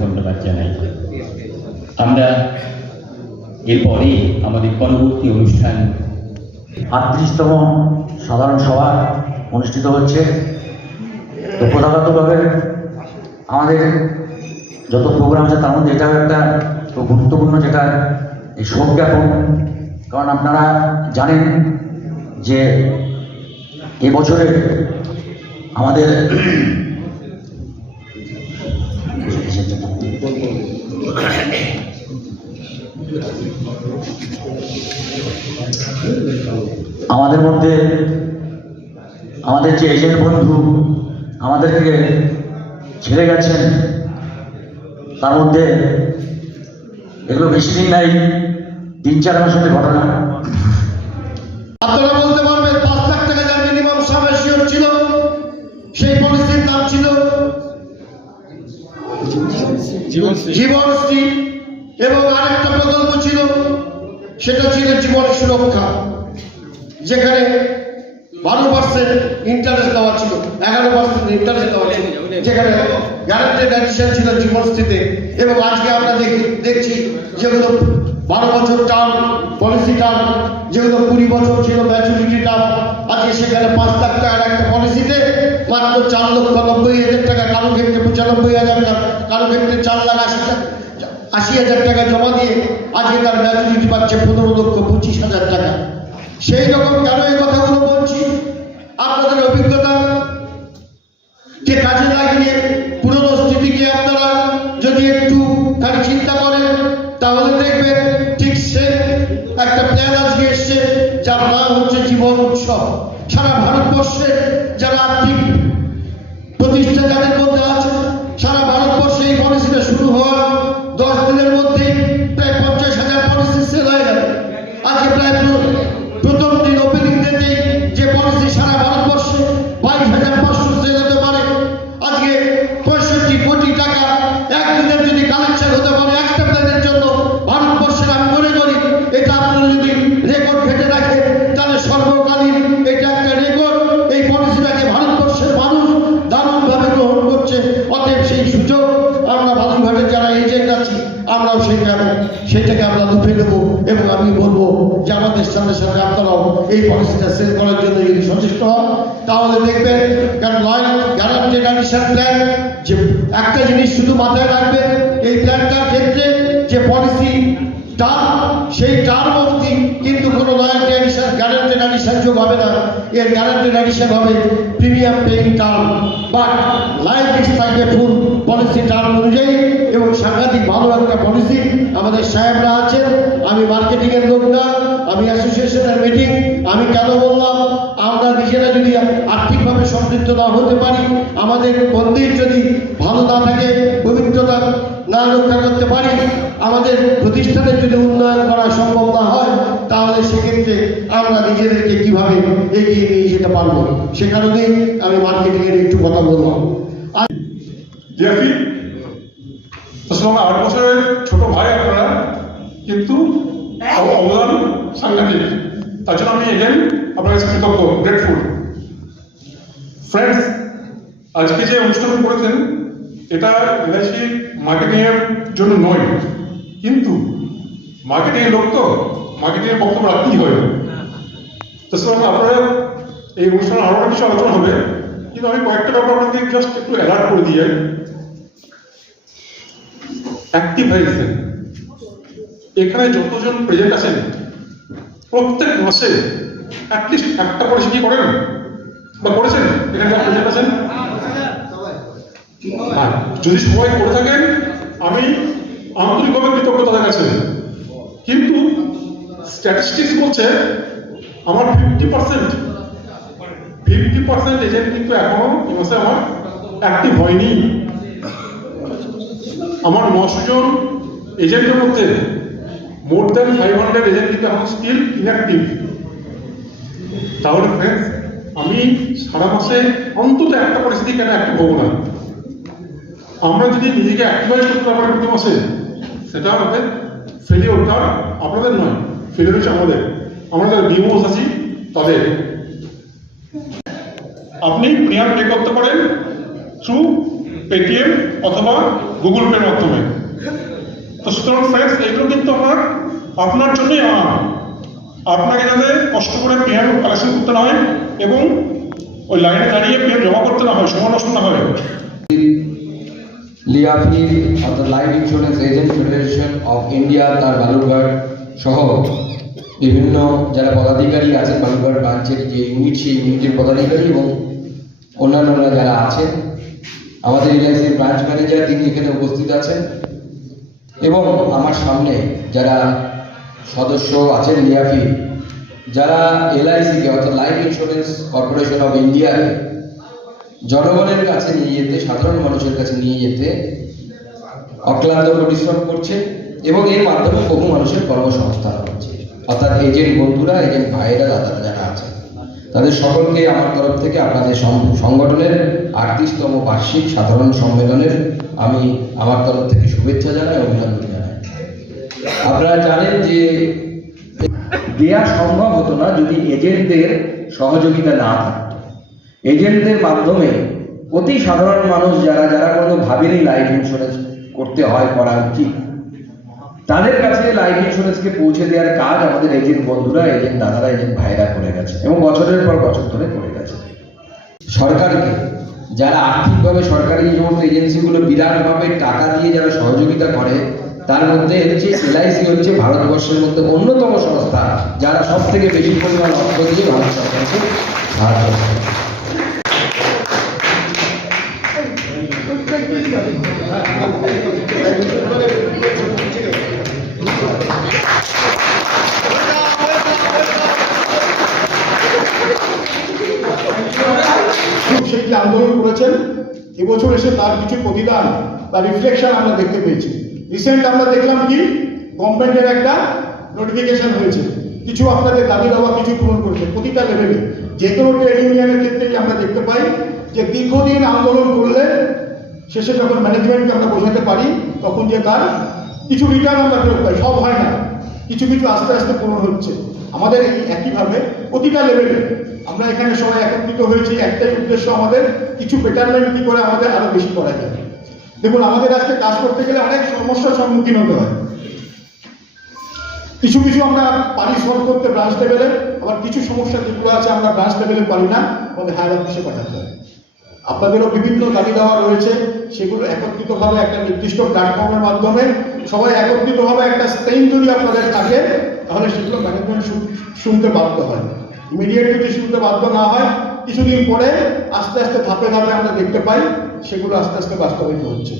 ধন্যবাদ জানাই। আমরা এরপরে আমাদের পরবর্তী অনুষ্ঠান 38তম সাধারণ সভা অনুষ্ঠিত হচ্ছে। তো প্রথাগতভাবে আমাদের যত প্রোগ্রাম আছে তার মধ্যে এটাও একটা খুব গুরুত্বপূর্ণ, যেটা এই শোক জ্ঞাপন। কারণ আপনারা জানেন যে এবছরে আমাদের মধ্যে আমাদের যে এজেন্ট বন্ধু আমাদেরকে ছেড়ে গেছেন, তার মধ্যে এগুলো বেশি দিন নাই, 3-4 মাসের ঘটনা। আপনারা বলতে পারবেন 5 লাখ টাকা যার মিনিমাম সামেশিওর ছিল, সেই পলিসির নাম ছিল জীবনশ্রী, এবং আরেকটা প্রকল্প ছিল, সেটা ছিল জীবন সুরক্ষা, যেখানে 12% ইন্টারেস্ট দেওয়া ছিল, 11% ইন্টারেস্ট দেওয়া ছিল, যেখানে গ্যারান্টেড অ্যাডিশন ছিল জীবনশ্রীতে। এবং আজকে আমরা দেখছি যেগুলো 12 বছর টার্ম পলিসি টার্ম, যেগুলো 20 বছর ছিল ম্যাচুরিটি টার্ম, আজকে সেখানে 5 লাখ টাকার একটা পলিসিতে মাত্র 4,90,000 টাকা, কারো ক্ষেত্রে 95,000 টাকা, কারো ক্ষেত্রে 4,80,000 টাকা জমা দিয়ে আজকে তার ম্যাচুরিটি পাচ্ছে 15,25,000 টাকা। সেই রকম কেন এই কথাগুলো বলছি, আপনাদের অভিজ্ঞতা কে কাজে লাগিয়ে পুরনো স্থিতিকে আপনারা যদি একটু চিন্তা করেন, তাহলে দেখবেন ঠিক সে একটা প্ল্যান আজকে এসছে, যার নাম হচ্ছে জীবন উৎসব। সারা ভারতবর্ষে যারা আর্থিক প্রতিষ্ঠা যাদের মধ্যে আছে, সারা ভারতবর্ষে এই পলিসিটা শুরু হওয়ার 10 দিনের মধ্যে প্রায় 50,000 পলিসি সেল হয়ে গেল। আজকে প্রায় প্রথম দিন ওপেনিং ডেটেই যে পলিসি সারা ভারতবর্ষে 22,500 সেল হতে পারে। আজকে 65 কোটি টাকা একদিনের যদি কালেকশন হতে পারে একটা প্ল্যানের জন্য ভারতবর্ষের, আমি মনে করি এটা আপনারা যদি রেকর্ড ঘেটে রাখে তাহলে সর্বকালীন এটা একটা রেকর্ড। এই পলিসিটাকে ভারতবর্ষের মানুষ দারুণভাবে গ্রহণ করছে। অতএব সেই সুযোগ আমরা ভালোভাবে যারা এজেন্ট আছি আমরাও সেটাকে আমরা লুফে নেবো। এবং আমি বলবো যে আমাদের সাথে সাথে আপনারাও এই পলিসিটা সেল করার জন্য যদি সচেষ্ট হন, তাহলে দেখবেন গ্যারান্টেড অ্যাডিশন প্ল্যান, যে একটা জিনিস শুধু মাথায় রাখবেন, এই প্ল্যানটার ক্ষেত্রে যে পলিসি টার্ম, সেই টার্ম অবধি কিন্তু কোনো লয়ালটি অ্যাডিশন গ্যারান্টেড অ্যাডিশন যোগ হবে না। এর গ্যারান্টেড অ্যাডিশন হবে premium paying term, but life expire full policy term অনুযায়ী। এবং সাংঘাতিক ভালো একটা পলিসি। আমাদের সাহেবরা আছেন, আমি মার্কেটিং এর লোক না, আমি অ্যাসোসিয়েশনের মিটিং। আমি কেন বললাম, আমরা নিজেরা যদি আর্থিকভাবে সমৃদ্ধ না হতে পারি, আমাদের মন্দির যদি ভালো না থাকে, পবিত্রতা না রক্ষা করতে পারি, আমাদের প্রতিষ্ঠানের যদি উন্নয়ন করা সম্ভব না হয়, তাহলে সেক্ষেত্রে আমরা নিজেদেরকে কিভাবে এগিয়ে নিয়ে যেতে পারবো, সে কারণেই আমি মার্কেটিং এর একটু কথা বললাম। আসলে 8 বছরের ছোট ভাই আপনারা, কিন্তু অবদান সাংঘাতিক। তার জন্য আমি এগেন আপনার কাছে কৃতজ্ঞ, গ্রেটফুল। ফ্রেন্ডস, আজকে যে অনুষ্ঠান করেছেন এটা এলআইসি মার্কেটিং এর জন্য নয়, কিন্তু মার্কেটিং এর লোক তো মার্কেটিং এর বক্তব্য রাখতেই হয়। তো আপনারা এই অনুষ্ঠানে আরো কিছু আলোচনা হবে, কিন্তু আমি কয়েকটা ব্যাপার আপনাদের জাস্ট একটু অ্যালার্ট করে দিয়ে যাই। অ্যাক্টিভ ভাইসেন, এখানে যতজন প্রেজেন্ট আছেন প্রত্যেক মাসে অ্যাটলিস্ট একটা পলিসি কি করেন বা করেছেন? এখানে যারা প্রেজেন্ট আছেন, যদি সবাই করে থাকেন আমি আন্তরিকভাবে কৃতজ্ঞ তাদের কাছে। কিন্তু স্ট্যাটিস্টিক্স বলছে আমার 50% এজেন্ট কিন্তু এখনো এই মাসে আমার অ্যাক্টিভ হয়নি। আমার 900 জন এজেন্টের মধ্যে মোর দ্যান 500 এজেন্ট কিন্তু এখন স্টিল ইনঅ্যাক্টিভ। তাহলে ফ্রেন্ডস, আমি সারা মাসে অন্তত একটা পরিস্থিতি কেন অ্যাক্টিভ হবো না? আমরা যদি নিজেকে অ্যাক্টিভাইজ করতে পারি প্রতি মাসে, সেটা আমাদের ফেলিওর, কারণ আপনাদের নয়, ফেলিওর হচ্ছে আমাদের। আমরা যারা বিমোস আছি তাদের। আপনি প্রিমিয়াম পে করতে পারেন থ্রু পেটিএম অথবা গুগল পের মাধ্যমে। তো সুতরাং ফ্রেন্ডস, এগুলো কিন্তু আপনার জন্যই আপনাকে যাতে কষ্ট করে প্রিমিয়াম কালেকশন করতে না হয় এবং ওই লাইনে দাঁড়িয়ে প্রিমিয়াম জমা করতে না হয়, সময় নষ্ট না হয়। লিয়াফি অর্থাৎ life insurance agent federation of India তার বালুরঘাট সহ বিভিন্ন যারা পদাধিকারী আছেন বালুরঘাট ব্রাঞ্চের যে ইউনিট, সেই ইউনিটের পদাধিকারী এবং অন্যান্যরা যারা আছেন, আমাদের এলআইসির ব্রাঞ্চ ম্যানেজার তিনি এখানে উপস্থিত আছেন এবং আমার সামনে যারা সদস্য আছেন লিয়াফি, যারা এলআইসিকে অর্থাৎ লাইফ ইন্স্যুরেন্স কর্পোরেশন অফ ইন্ডিয়াকে জনগণের কাছে নিয়ে যেতে, সাধারণ মানুষের কাছে নিয়ে যেতে অক্লান্ত পরিশ্রম করছে এবং এর মাধ্যমে বহু মানুষের কর্মসংস্থান হচ্ছে। অর্থাৎ এজেন্ট বন্ধুরা, এজেন্ট ভাইয়েরা, দাদারা যারা আছেন, তাদের সকলকে আমার তরফ থেকে আপনাদের সংগঠনের 38তম বার্ষিক সাধারণ সম্মেলনের আমি আমার তরফ থেকে শুভেচ্ছা জানাই, অভিনন্দন জানাই। আপনারা জানেন যে দেয়া সম্ভব হতো না যদি এজেন্টদের সহযোগিতা না থাকতো। এজেন্টদের মাধ্যমে অতি সাধারণ মানুষ যারা কোনো ভাবেনি লাইফ ইন্স্যুরেন্স করতে হয়, করা উচিত, তাদের কাছে লাইফ ইন্স্যুরেন্সকে পৌঁছে দেওয়ার কাজ আমাদের এজেন্ট বন্ধুরা, এজেন্ট দাদারা, এজেন্ট ভাইরা করে গেছে এবং বছরের পর বছর ধরে করে গেছে। সরকারকে যারা আর্থিকভাবে সরকারি এই সমস্ত এজেন্সিগুলো বিরাটভাবে টাকা দিয়ে যারা সহযোগিতা করে, তার মধ্যে হচ্ছে এলআইসি হচ্ছে ভারতবর্ষের মধ্যে অন্যতম সংস্থা যারা সব থেকে বেশি পরিমাণ অর্থ দিয়ে ভারত সরকারকে সাহায্য করে। সেই যে আন্দোলন করেছেন, এবছর এসে তার কিছু প্রতিদান বা রিফ্লেকশন আমরা দেখতে পেয়েছি। রিসেন্ট আমরা দেখলাম কি গভর্নমেন্টের একটা নোটিফিকেশন হয়েছে, কিছু আপনাদের দাবি দাওয়া কিছু পূরণ করেছে প্রতিটা লেভেলে। যে কোনো ট্রেড ইউনিয়নের ক্ষেত্রেই আমরা দেখতে পাই যে দীর্ঘদিন আন্দোলন করলে শেষে যখন ম্যানেজমেন্টকে আমরা বোঝাতে পারি তখন যে তার কিছু রিটার্ন আমরা ফেরত পাই। সব হয় না, কিছু কিছু আস্তে আস্তে পূরণ হচ্ছে। আমাদের একইভাবে প্রতিটা লেভেলে আমরা এখানে সবাই একত্রিত হয়েছি, একটাই উদ্দেশ্য আমাদের কিছু বেটারমেন্ট কি করে আমাদের আরো বেশি করা যায়। দেখুন, আমাদের আজকে কাজ করতে গেলে অনেক সমস্যার সম্মুখীন হতে হয়। কিছু কিছু আমরা পারি সলভ করতে ব্রাঞ্চ লেভেলে, আবার কিছু সমস্যা যেগুলো আছে আমরা ব্রাঞ্চ লেভেলে পারি না, আমাদের হায়ার অফিসে পাঠাতে হয়। আপনাদেরও বিভিন্ন দাবি দেওয়া রয়েছে, সেগুলো একত্রিতভাবে একটা নির্দিষ্ট প্ল্যাটফর্মের মাধ্যমে সবাই একত্রিতভাবে একটা স্ট্রেন যদি আপনাদের থাকে, তাহলে সেগুলো ম্যানেজমেন্ট শুনতে বাধ্য হয়। ইমিডিয়েট যদি শুনতে বাধ্য না হয়, কিছুদিন পরে আস্তে আস্তে ধাপে ধাপে আমরা দেখতে পাই সেগুলো আস্তে আস্তে বাস্তবায়িত হচ্ছে।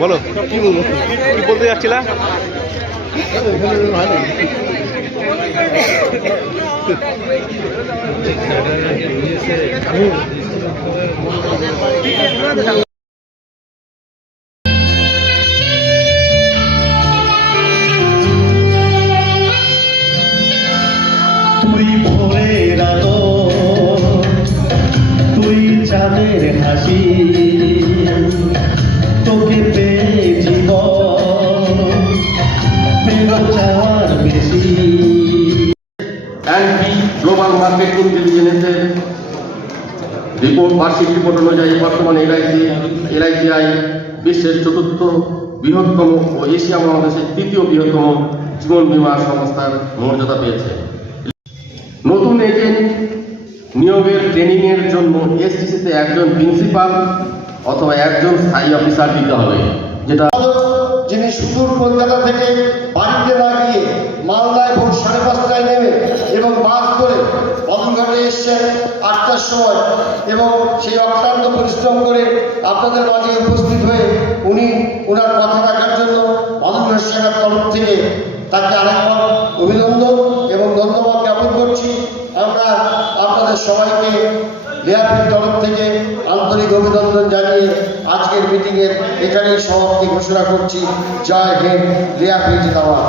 বলো, কি বলতে যাচ্ছিলা? তুই ভোরের আলো, তুই চাঁদের হাসি, তোকে পেয়ে জীবন পেল চার বেশি। এনপি গ্লোবাল মার্কেট ইন্টেলিজেন্সের রিপোর্ট, বার্ষিক রিপোর্ট অনুযায়ী বর্তমানে এলআইসিআই বিশ্বের 4র্থ বৃহত্তম ও এশিয়া মহাদেশের 3য় বৃহত্তম জীবন বীমা সংস্থার মর্যাদা পেয়েছে। নতুন এজেন্ট নিয়োগের ট্রেনিং এর জন্য এসটিসিতে একজন প্রিন্সিপাল অথবা একজন স্থায়ী অফিসার দিতে হবে, যেটা যিনি সুদূর কলকাতা থেকে বাড়িতে না গিয়ে মালদায় ভোর 5:30টায় নেমে এবং বাস করে বালুরঘাটে এসছেন 8টার সময় এবং সেই অক্লান্ত পরিশ্রম করে আপনাদের মাঝে উপস্থিত হয়ে উনি ওনার কথা রাখার জন্য বালুরঘাট শাখার তরফ থেকে তাকে আরেকবার অভিনন্দন এবং ধন্যবাদ জ্ঞাপন করছি। আমরা আপনাদের সবাইকে লিয়াফির তরফ থেকে আন্তরিক অভিনন্দন জানিয়ে আজকের মিটিংয়ের এখানেই সমাপ্তি ঘোষণা করছি। জয় হিন্দ, লিয়াফি জিন্দাবাদ।